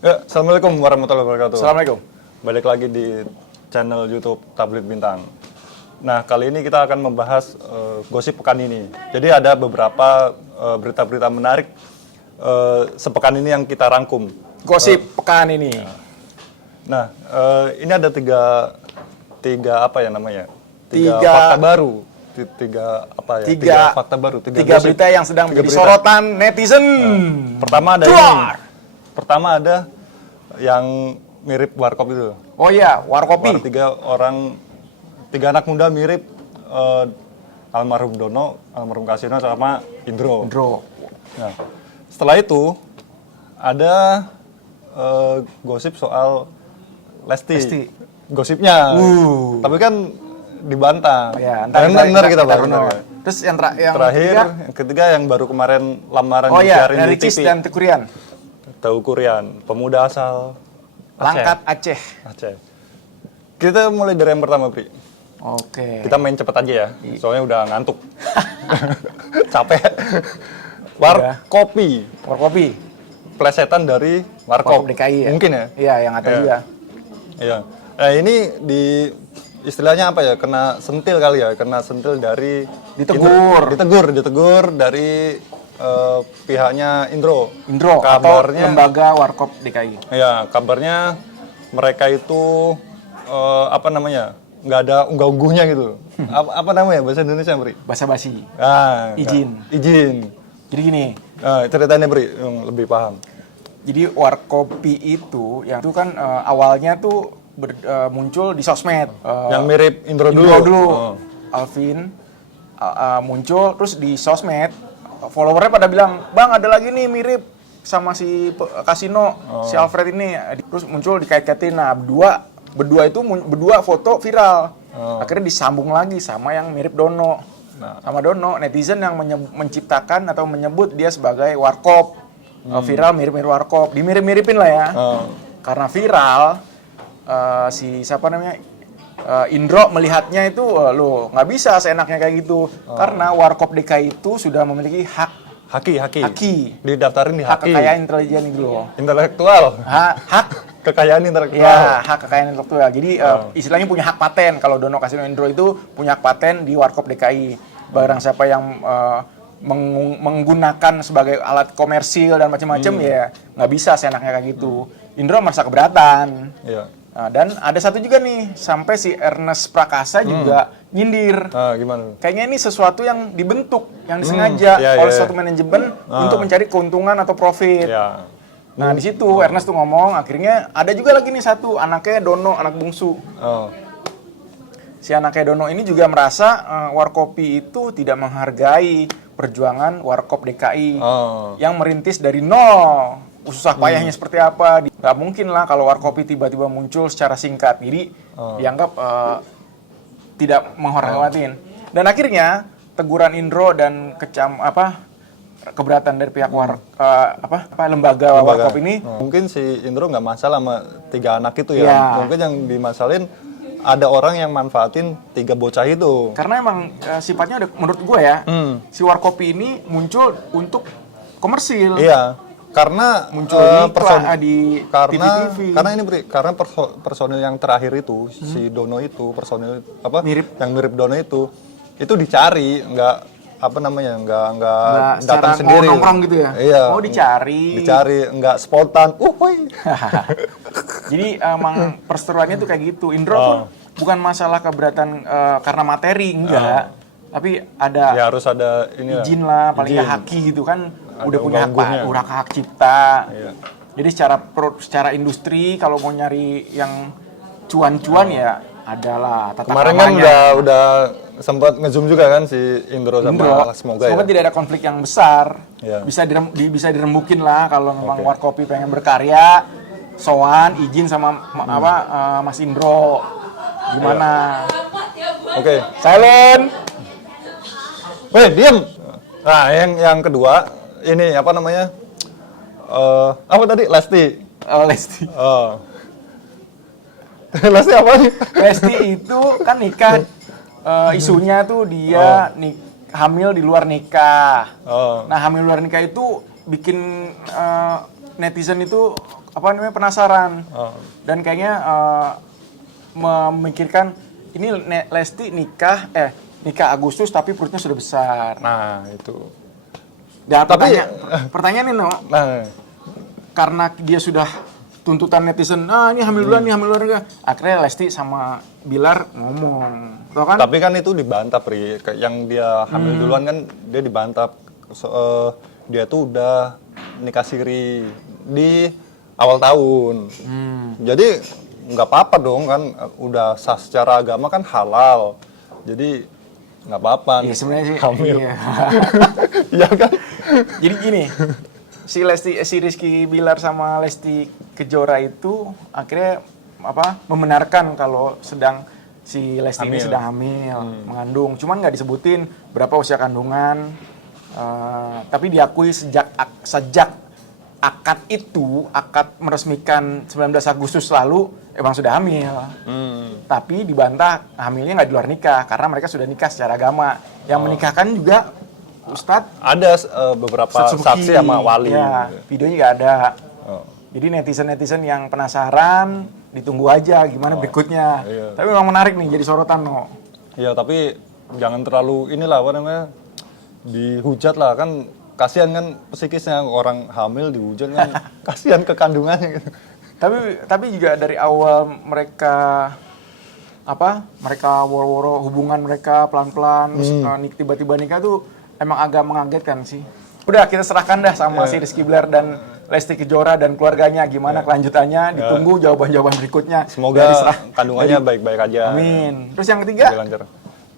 Ya, Assalamualaikum warahmatullahi wabarakatuh. Assalamualaikum. Balik lagi di channel YouTube Tablet Bintang. Nah, kali ini kita akan membahas gosip pekan ini. Jadi ada beberapa berita-berita menarik sepekan ini yang kita rangkum. Gosip pekan ini. Nah, ini ada tiga apa ya namanya? Tiga fakta baru. Tiga fakta baru. Tiga berita yang sedang menjadi sorotan netizen. Pertama ada ini. Pertama ada yang mirip Warkop itu. Oh iya, Warkopi. Tiga anak muda mirip almarhum Dono, almarhum Kasino sama Indro. Nah, setelah itu ada gosip soal Lesti. Gosipnya. Tapi kan dibantah. Ya, benar kita baru. Terus yang terakhir, yang ketiga yang baru kemarin lamaran disiarin di Ricis TV. dan Tekurian. Tahu Kurian, pemuda asal Langkat Aceh. Kita mulai dari yang pertama, Pri. Oke. Kita main cepet aja ya, soalnya udah ngantuk. Capek. Warkopi. Plesetan dari Warkop DKI ya? Mungkin ya? Iya, yang atas juga. Iya. Nah, ini istilahnya apa ya? Kena sentil kali ya, kena sentil dari ditegur dari pihaknya Indro kabarnya, atau lembaga Warkop DKI. Ya, kabarnya mereka itu nggak ada unggah-ungguhnya gitu. Apa namanya bahasa Indonesia, Bri? Basa basi. Izin. Jadi gini. Ceritanya, Bri, yang lebih paham. Jadi Warkopi itu kan awalnya tuh muncul di sosmed. Yang mirip Indro dulu. Alvin muncul terus di sosmed. Followernya pada bilang, "Bang, ada lagi nih mirip sama si Kasino, si Alfred ini." Terus muncul dikait-kaitin. Nah, berdua foto viral. Akhirnya disambung lagi sama yang mirip Dono. Sama Dono, netizen yang menciptakan atau menyebut dia sebagai Warkop. Viral mirip-mirip Warkop, dimirip-miripin lah ya. Karena viral, Indro melihatnya itu, loh nggak bisa seenaknya kayak gitu. Karena Warkop DKI itu sudah memiliki haki. Didaftarin di hak haki. kekayaan intelijen itu loh. Intelektual. Hak kekayaan intelektual. Ya, hak kekayaan intelektual. Jadi istilahnya punya hak paten. Kalau Dono Kasino Indro itu punya hak paten di Warkop DKI. Barang siapa yang menggunakan sebagai alat komersil dan macam-macam ya nggak bisa seenaknya kayak gitu. Indro merasa keberatan. Iya. Nah, dan ada satu juga nih, sampai si Ernest Prakasa juga nyindir. Gimana? Kayaknya ini sesuatu yang dibentuk, yang disengaja oleh suatu manajemen untuk mencari keuntungan atau profit. Nah, di situ Ernest tuh ngomong, akhirnya ada juga lagi nih satu, anaknya Dono, anak bungsu. Si anaknya Dono ini juga merasa Warkopi itu tidak menghargai perjuangan Warkop DKI yang merintis dari nol. Susah payahnya seperti apa, nggak mungkin lah kalau Warkopi tiba-tiba muncul secara singkat, jadi dianggap tidak menghormatin. Dan akhirnya teguran Indro dan keberatan dari pihak lembaga Warkop ini. Mungkin si Indro nggak masalah sama tiga anak itu ya. Mungkin yang dimasalin ada orang yang manfaatin tiga bocah itu. Karena emang sifatnya menurut gue ya, si Warkopi ini muncul untuk komersil. Iya. Karena muncul di TV. Karena personil yang terakhir itu si Dono itu yang mirip Dono itu dicari, nggak datang sendiri. Nongkrong gitu ya. Iya. Oh, dicari, nggak spontan. Jadi emang perseteruannya tuh kayak gitu. Indro pun bukan masalah keberatan karena materi, enggak. Tapi harus ada izin lah, paling nggak haki gitu kan. Udah punya hak cipta. Jadi secara industri kalau mau nyari yang cuan-cuan ya adalah tata kemarin kan udah sempat ngezoom juga kan si Indro sama semoga tidak ada konflik yang besar. Bisa dirembukin lah kalau memang Warkopi pengen berkarya, soan izin sama Mas Indro. Gimana? Silent. Diam. Nah, yang kedua ini apa namanya? Apa tadi? Lesti. Lesti. Lesti apa nih? Lesti itu kan nikah. Isunya tuh dia hamil di luar nikah. Nah, hamil di luar nikah itu bikin netizen itu penasaran. Dan kayaknya memikirkan ini Lesti nikah Agustus tapi perutnya sudah besar. Nah, itu. Dan pertanyaan ini, No. Nah, karena dia sudah tuntutan netizen, ini hamil duluan, enggak. Akhirnya Lesti sama Bilar ngomong. Tau kan? Tapi kan itu dibantah, Pri. Yang dia hamil duluan kan dia dibantah. Dia tuh udah nikah siri di awal tahun. Jadi nggak apa-apa dong kan, udah sah secara agama kan halal. Jadi nggak apa-apa. Iya sebenarnya sih. Hamil. Iya. Iya kan? Jadi gini, si Rizky Bilar sama Lesti Kejora itu akhirnya membenarkan kalau si Lesti ini sedang hamil, mengandung. Cuman nggak disebutin berapa usia kandungan. Tapi diakui sejak akad meresmikan 19 Agustus lalu emang sudah hamil. Tapi dibantah hamilnya nggak di luar nikah karena mereka sudah nikah secara agama. Yang menikahkan juga Ustadz. Ada beberapa saksi sama wali. Ya, videonya nggak ada. Jadi netizen yang penasaran ditunggu aja gimana berikutnya. Iya. Tapi memang menarik nih jadi sorotan, No. Iya, tapi jangan terlalu dihujat lah kan. Kasihan kan psikisnya orang hamil dihujat kan. Kasihan ke kandungannya gitu. Tapi juga dari awal mereka woro-woro hubungan mereka pelan-pelan terus tiba-tiba nikah tuh emang agak mengagetkan sih. Udah kita serahkan dah sama si Rizky Bilar dan Lesti Kejora dan keluarganya gimana kelanjutannya, ditunggu jawaban-jawaban berikutnya. Semoga kandungannya baik-baik aja. Amin. Terus yang ketiga?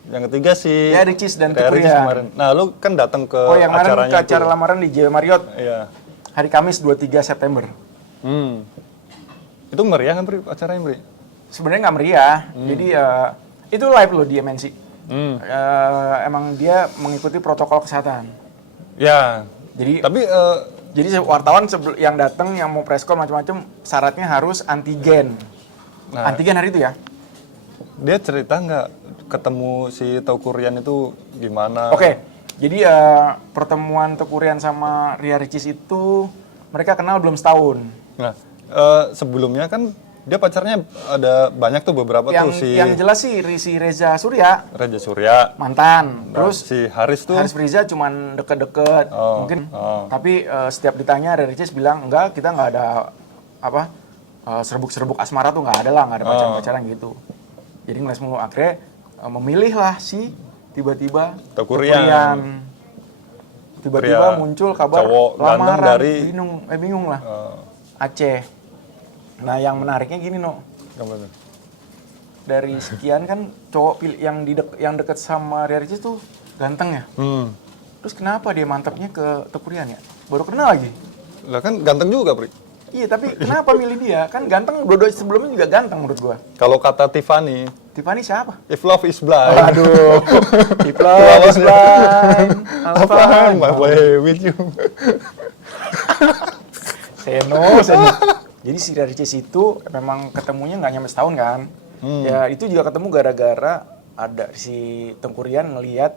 Yang ketiga si Ricis dan Tekurian. Nah, lu kan datang ke yang kemarin ke acara lamaran di JW Marriott. Iya. Hari Kamis 23 September. Itu meriah kan, Pri, acaranya, Pri? Sebenarnya nggak meriah. Jadi itu live loh di MNC. Emang dia mengikuti protokol kesehatan. Ya. Jadi wartawan yang datang yang mau preskon macam-macam syaratnya harus antigen. Nah, antigen hari itu ya. Dia cerita nggak ketemu si Teuku Ryan itu gimana? Oke. Jadi pertemuan Teuku Ryan sama Ria Ricis itu mereka kenal belum setahun. Nah, sebelumnya kan dia pacarnya ada banyak tuh beberapa yang jelas sih si Reza Surya mantan. Terus si Haris Friza cuman deket-deket mungkin. Tapi setiap ditanya Ricis bilang enggak, kita nggak ada serbuk-serbuk asmara tuh nggak ada pacaran-pacaran gitu. Jadi ngeles mulu, akhirnya memilih lah si tiba-tiba Teuku Ryan. Tiba-tiba muncul kabar lamaran bingung lah. Aceh. Nah, yang menariknya gini, No. Dari sekian kan cowok yang deket sama Ria Ricis tuh ganteng ya. Terus kenapa dia mantapnya ke Teuku Ryan ya? Baru kenal lagi. Lah kan ganteng juga, Pri. Iya, tapi kenapa milih dia? Kan ganteng, dua-dua sebelumnya juga ganteng menurut gua. Kalau kata Tiffany siapa? If love is blind. Aduh. If love is blind. Apaan? My way with you. Seno. Jadi si Ria Ricis itu memang ketemunya nggak nyampe setahun kan. Ya itu juga ketemu gara-gara ada si Teuku Ryan ngelihat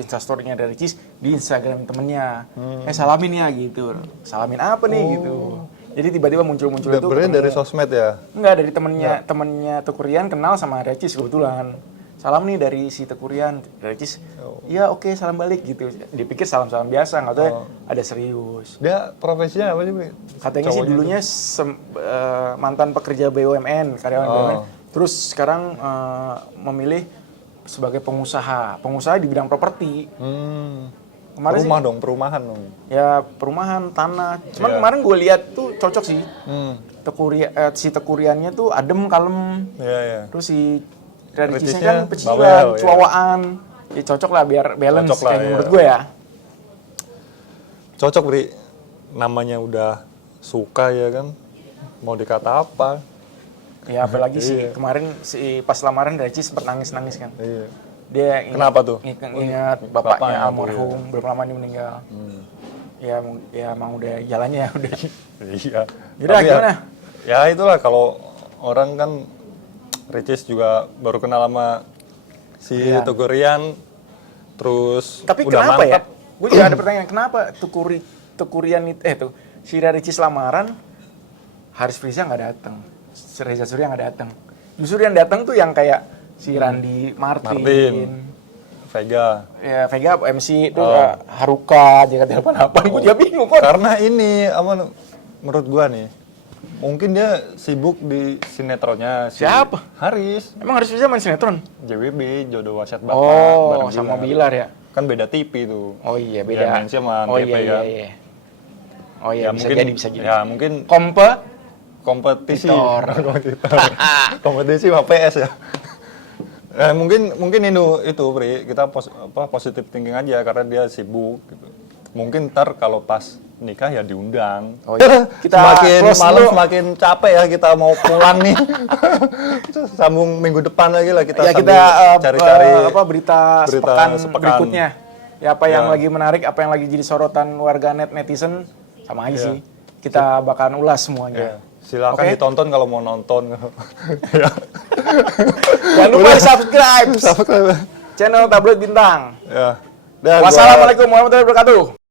instastory-nya Ria Ricis di Instagram temennya. Salamin ya gitu. Salamin apa nih gitu. Jadi tiba-tiba muncul itu. Dari sosmed ya? Enggak, dari temennya Teuku Ryan kenal sama Ria Ricis kebetulan. Salam nih dari si Teuku Ryan. Ria Ricis, iya oke, salam balik gitu. Dipikir salam-salam biasa, nggak tahu ada serius. Dia profesinya apa sih? Katanya sih dulunya mantan pekerja BUMN, karyawan BUMN. Terus sekarang memilih sebagai pengusaha di bidang properti. Perumahan dong. Ya perumahan, tanah. Cuman kemarin gue lihat tuh cocok sih. Si Teuku Ryan-nya tuh adem, kalem. Terus si Ria Ricisnya kan pecilan, cuawaan. Ya cocok lah biar balance kayaknya menurut gue ya. Cocok, Bri. Namanya udah suka ya kan. Mau dikata apa? Ya apalagi sih kemarin pas lamaran Ria Ricis sempat nangis kan. Iya. Dia kenapa tuh? Ingat bapaknya almarhum belum lama ini meninggal. Ya emang udah jalannya ya udah. Iya. Udah gimana? Ya itulah kalau orang kan Ricis juga baru kenal sama si Teuku Ryan, terus tapi udah kenapa mantap. Ya? Gue juga ada pertanyaan, kenapa Teuku Ryan itu si Ria Ricis lamaran, Haris Friza nggak datang, Reza Surya nggak datang. Justru yang datang tuh yang kayak si Randy Martin. Vega. Ya, Vega MC itu Haruka, JKT48. Gue juga bingung kok. Karena ini, menurut gua nih, mungkin dia sibuk di sinetronnya. Siapa? Haris. Emang Haris Friza main sinetron? JWB, Jodoh Wasiat Bapak. Oh, sama Bilar ya? Kan beda TV tuh. Oh iya, beda. Ya, main sama oh TV iya, kan. iya. Oh iya, Ya, bisa mungkin, jadi, bisa jadi. Ya, mungkin kompetisi. Kompetisi sama PS ya. Mungkin itu Pri, kita positif thinking aja karena dia sibuk gitu. Mungkin ntar kalau pas nikah ya diundang. Oh iya. Kita semakin malam dulu. semakin capek ya kita mau pulang nih. Sambung minggu depan lagi lah kita cari-cari berita sepekan berikutnya. Ya apa yang Ya. lagi menarik, apa yang lagi jadi sorotan warganet netizen sama aja sih. Kita bakalan ulas semuanya. Ya. Silakan ditonton kalau mau nonton. Jangan lupa subscribe channel Tabloid Bintang. Ya. Wassalamualaikum warahmatullahi wabarakatuh.